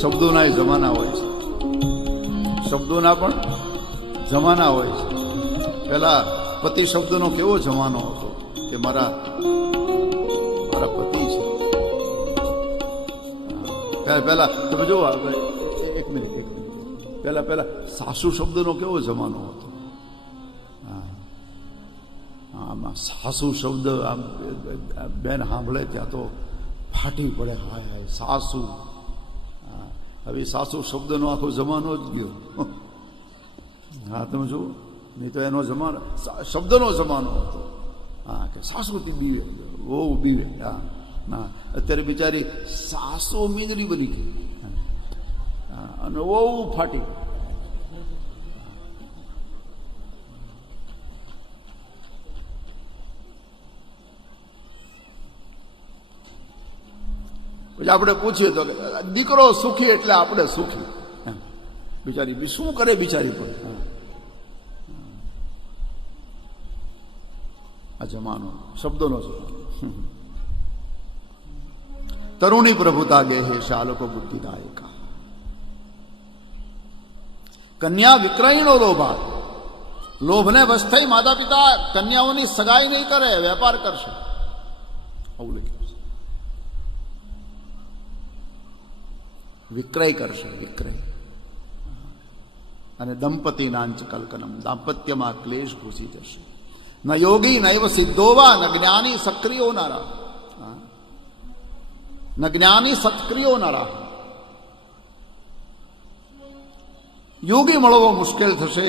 શબ્દોના જમાના હોય છે, શબ્દોના પણ જમાના હોય છે. પેલા પતિ શબ્દનો કેવો જમાનો હતો કે મારા પતિ છે. પેલા તમે જુઓ, એક મિનિટ પેલા સાસુ શબ્દનો કેવો જમાનો હતો. આમાં સાસુ શબ્દ આમ બેન સાંભળે ત્યાં તો ફાટી પડે, હાય હાય સાસુ. હવે સાસુ શબ્દનો આખો જમાનો જ ગયો. હા તમે જુઓ, નહીં તો એનો જમાનો શબ્દનો જમાનો હતો. હા કે સાસુથી બીવે, બહુ બીવે. હા ના, અત્યારે બિચારી સાસુ મીંદડી બની ગઈ અને બહુ ફાટી. પછી આપણે પૂછીએ તો દીકરો સુખી એટલે આપણે સુખી. બિચારી બી શું કરે બિચારી પર. આ જમાનો શબ્દોનો જમાનો. તરુણી પ્રભુતા ગેહે શાલકો બુદ્ધિદાયકા. કન્યા વિક્રયનો લોભા. લોભને વશ થઈ માતા પિતા કન્યાઓની સગાઈ નહીં કરે, વેપાર કરશે. આવું લખ્યું છે. વિક્રય કરશે, વિક્રય. અને દંપતિ નાંચ કલ્કનમ. દાંપત્યમાં ક્લેશ ઘૂસી જશે. ન યોગી નૈવ સિદ્ધોવા ન જ્ઞાની સક્રિયો નરા. ન જ્ઞાની સત્ક્રિયો નરા. યોગી મળવો મુશ્કેલ થશે,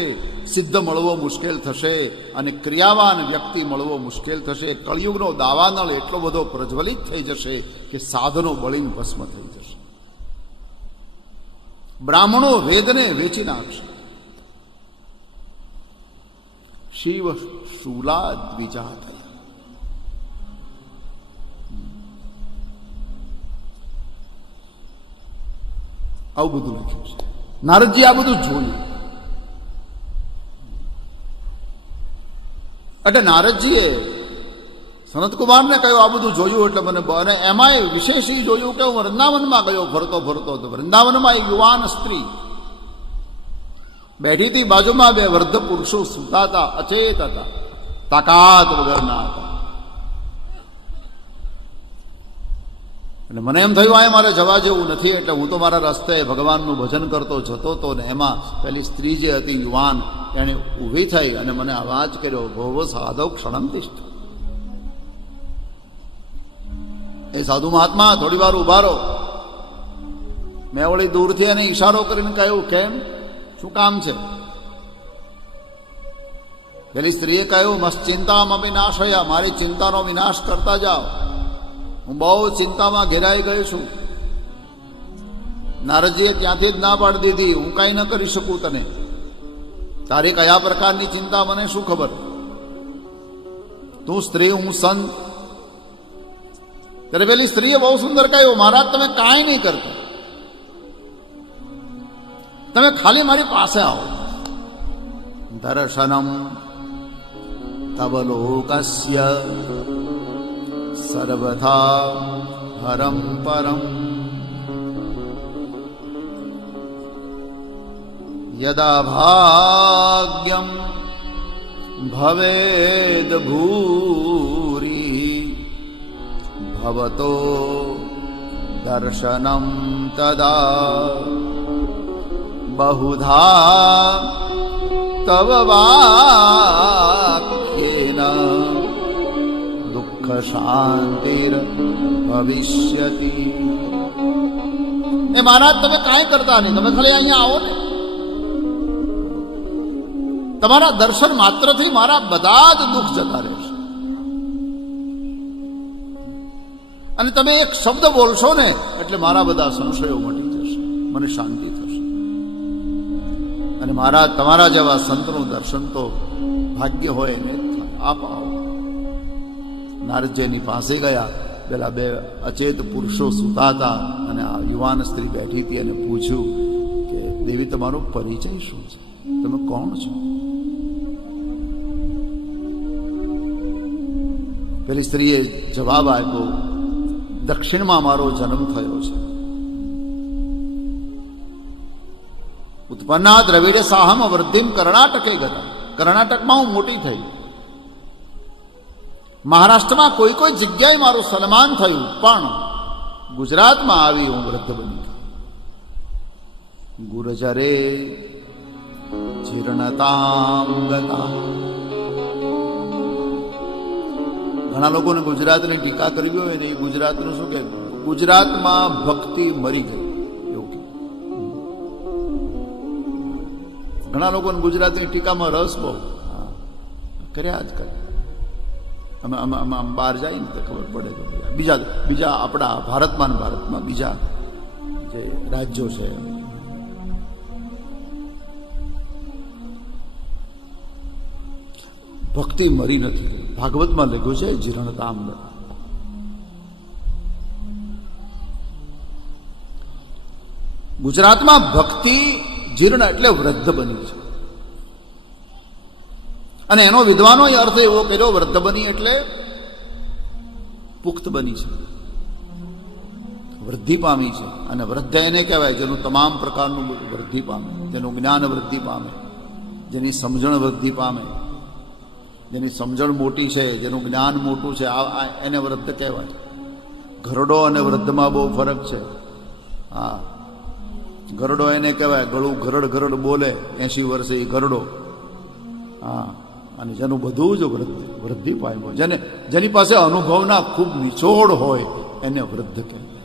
સિદ્ધ મળવો મુશ્કેલ થશે, અને ક્રિયાવાન વ્યક્તિ મળવો મુશ્કેલ થશે. કળિયુગનો દાવાનળ એટલો બધો પ્રજ્વલિત થઈ જશે કે સાધનો બળીને ભસ્મ થઈ જશે. બ્રાહ્મણો વેદને વેચી નાખશે. શિવ શૂલા દ્વિજા થયા. આવું બધું લખ્યું છે. નારદજી આ બધું જોયું. એટલે નારદજીએ સનતકુમારને કહ્યું આ બધું જોયું એટલે મને, અને એમાંય વિશેષ એ જોયું કે હું વૃંદાવનમાં ગયો ફરતો તો વૃંદાવનમાં એક યુવાન સ્ત્રી બેઠી હતી. બાજુમાં બે વૃદ્ધ પુરુષો સૂતા હતા, અચેત હતા, તાકાત વગરના હતા. અને મને એમ થયું આ મારે જવા જેવું નથી, એટલે હું તો મારા રસ્તે ભગવાનનું ભજન કરતો જતો હતો. ને એમાં પેલી સ્ત્રી જે હતી યુવાન, એને ઊભી થઈ અને મને અવાજ કર્યો, ભોવો સાધવ ક્ષણમ તિષ્ઠ. એ સાધુ મહાત્મા થોડી વાર ઉભા રહો. મેં વળી દૂરથી એને ઈશારો કરીને કહ્યું, કેમ, શું કામ છે? પેલી સ્ત્રીએ કહ્યું, મસ્ત ચિંતામાં વિનાશ હયા. મારી ચિંતાનો વિનાશ કરતા જાઓ. હું બહુ ચિંતામાં ઘેરાઈ ગયો છું. નારદજીએ ત્યાંથી જ ના પાડી દીધી, હું કાંઈ ન કરી શકું તને. તારી કયા પ્રકારની ચિંતા મને શું ખબર? તું સ્ત્રી, હું સંત. ત્યારે પેલી સ્ત્રીએ બહુ સુંદર કહ્યું, મહારાજ તમે કાંઈ નહીં કરતા, તમે ખાલી મારી પાસે આવો. દર્શનમ તવ લોકસ્ય સર્વથા હરમ પરમ. યદા ભાગ્યમ ભવેદ ભૂરી ભવતો દર્શનમ તદા બહુધા તવ વાક્યેન દુઃખ શાંતિર ભવિષ્યતિ. એ મહારાજ તમે કાંઈ કરતા નહીં, તમે ખાલી અહીંયા આવો ને. તમારા દર્શન માત્રથી મારા બધા જ દુઃખ જતા રહેશે. અને તમે એક શબ્દ બોલશો ને એટલે મારા બધા સંશયો મટી જશે, મને શાંતિ થશે. અને મારા તમારા જેવા સંતનું દર્શન તો ભાગ્ય હોય એને આપ આવો. નારદજીની પાસે ગયા. પેલા બે અચેત પુરુષો સૂતા હતા અને આ યુવાન સ્ત્રી બેઠી હતી અને પૂછ્યું કે દેવી તમારો પરિચય શું છે, તમે કોણ છો? પેલી સ્ત્રીએ જવાબ આપ્યો, દક્ષિણમાં મારો જન્મ થયો છે વના દ્રવિડે સાહમ વૃદ્ધિમ કર્ણાટકે ગયા. કર્ણાટકમાં હું મોટી થઈ. મહારાષ્ટ્રમાં કોઈ કોઈ જગ્યાએ મારું સન્માન થયું, પણ ગુજરાતમાં આવી હું વૃદ્ધ બની. ગુરજરે જીર્ણતામ ગતા. ઘણા લોકોને ગુજરાતની ટીકા કરવી હોય ને એ ગુજરાતનું શું કે ગુજરાતમાં ભક્તિ મરી ગઈ એવું કે. ઘણા લોકોને ગુજરાતની ટીકામાં રસ બહુ કર્યા જ કરે. અમે બહાર જાય ને તો ખબર પડે તો બીજા આપણા ભારતમાં બીજા જે રાજ્યો છે ભક્તિ મરી નથી. ભાગવતમાં લખ્યું છે જીર્ણતામ. ગુજરાતમાં ભક્તિ જીર્ણ એટલે વૃદ્ધ બની છે. અને એનો વિદ્વાનો અર્થ એવો કર્યો, વૃદ્ધ બની એટલે પુખ્ત બની છે, વૃદ્ધિ પામી છે. અને વૃદ્ધ એને કહેવાય જેનું તમામ પ્રકારનું વૃદ્ધિ પામે, જેનું જ્ઞાન વૃદ્ધિ પામે, જેની સમજણ વૃદ્ધિ પામે, જેની સમજણ મોટી છે, જેનું જ્ઞાન મોટું છે, એને વૃદ્ધ કહેવાય. ઘરડો અને વૃદ્ધમાં બહુ ફરક છે. હા, ઘરડો એને કહેવાય ગળું ઘરડ બોલે 80 વર્ષે એ ઘરડો. હા, અને જેનું બધું જ વૃદ્ધિ પામ્યો, જેની પાસે અનુભવના ખૂબ નિચોડ હોય એને વૃદ્ધ કહેવાય.